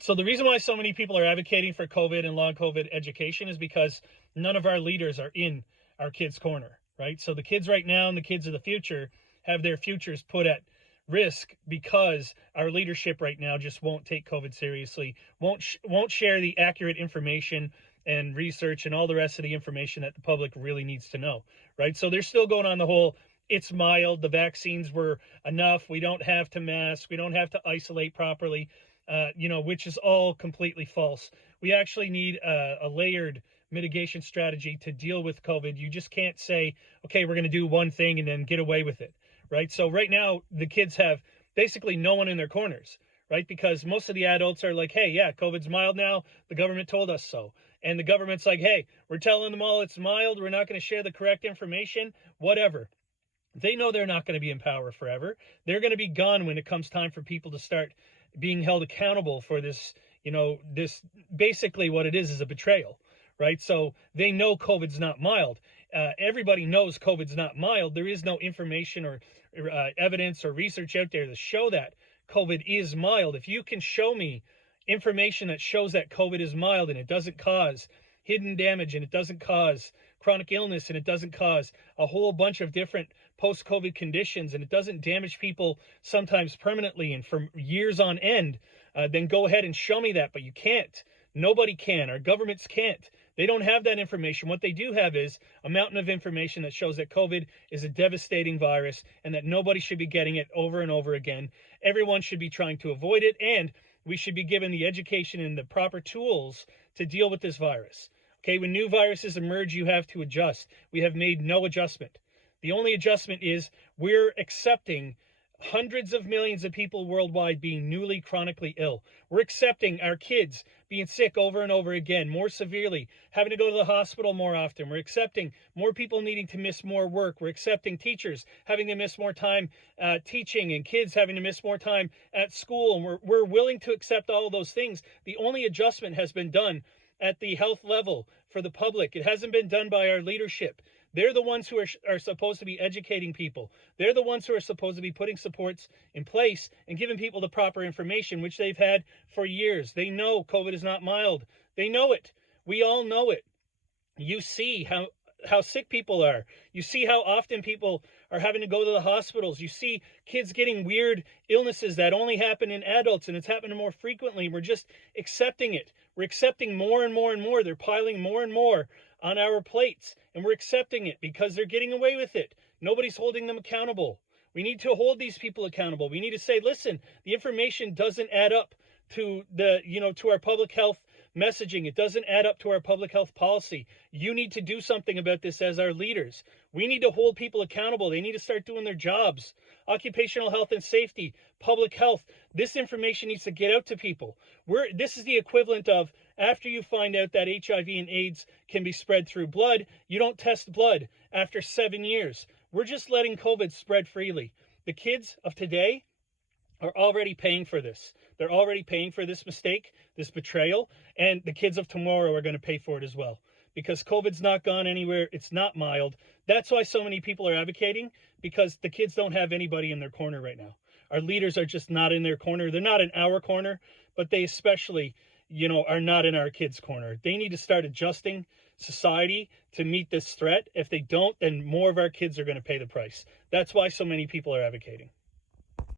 So the reason why so many people are advocating for COVID and long COVID education is because none of our leaders are in our kids' corner, right? So the kids right now and the kids of the future have their futures put at risk because our leadership right now just won't take COVID seriously, won't share the accurate information and research and all the rest of the information that the public really needs to know, right? So they're still going on the whole, it's mild, the vaccines were enough, we don't have to mask, we don't have to isolate properly, which is all completely false. We actually need a layered mitigation strategy to deal with COVID. You just can't say, okay, we're going to do one thing and then get away with it, right? So right now, the kids have basically no one in their corners, right? Because most of the adults are like, hey, yeah, COVID's mild now. The government told us so. And the government's like, hey, we're telling them all it's mild. We're not going to share the correct information, whatever. They know they're not going to be in power forever. They're going to be gone when it comes time for people to start being held accountable for this, this basically what it is a betrayal, right? So they know COVID's not mild. Everybody knows COVID's not mild. There is no information or evidence or research out there to show that COVID is mild. If you can show me information that shows that COVID is mild and it doesn't cause hidden damage and it doesn't cause chronic illness and it doesn't cause a whole bunch of different post-COVID conditions and it doesn't damage people sometimes permanently and for years on end, then go ahead and show me that. But you can't. Nobody can. Our governments can't. They don't have that information. What they do have is a mountain of information that shows that COVID is a devastating virus and that nobody should be getting it over and over again. Everyone should be trying to avoid it, and we should be given the education and the proper tools to deal with this virus. Okay, when new viruses emerge, you have to adjust. We have made no adjustment. The only adjustment is we're accepting hundreds of millions of people worldwide being newly chronically ill. We're accepting our kids being sick over and over again, more severely, having to go to the hospital more often. We're accepting more people needing to miss more work. We're accepting teachers having to miss more time teaching and kids having to miss more time at school. And we're willing to accept all of those things. The only adjustment has been done at the health level for the public. It hasn't been done by our leadership. They're the ones who are supposed to be educating people. They're the ones who are supposed to be putting supports in place and giving people the proper information, which they've had for years. They know COVID is not mild. They know it. We all know it. You see how sick people are. You see how often people are having to go to the hospitals. You see kids getting weird illnesses that only happen in adults, and it's happening more frequently. We're just accepting it. We're accepting more and more and more. They're piling more and more on our plates, and we're accepting it because they're getting away with it. Nobody's holding them accountable. We need to hold these people accountable. We need to say, listen, the information doesn't add up to to our public health messaging. It doesn't add up to our public health policy. You need to do something about this as our leaders. We need to hold people accountable. They need to start doing their jobs. Occupational health and safety, public health. This information needs to get out to people. This is the equivalent of after you find out that HIV and AIDS can be spread through blood, you don't test blood after 7 years. We're just letting COVID spread freely. The kids of today are already paying for this. They're already paying for this mistake, this betrayal, and the kids of tomorrow are going to pay for it as well. Because COVID's not gone anywhere. It's not mild. That's why so many people are advocating, because the kids don't have anybody in their corner right now. Our leaders are just not in their corner. They're not in our corner, but they especially, are not in our kids' corner. They need to start adjusting society to meet this threat. If they don't, then more of our kids are going to pay the price. That's why so many people are advocating.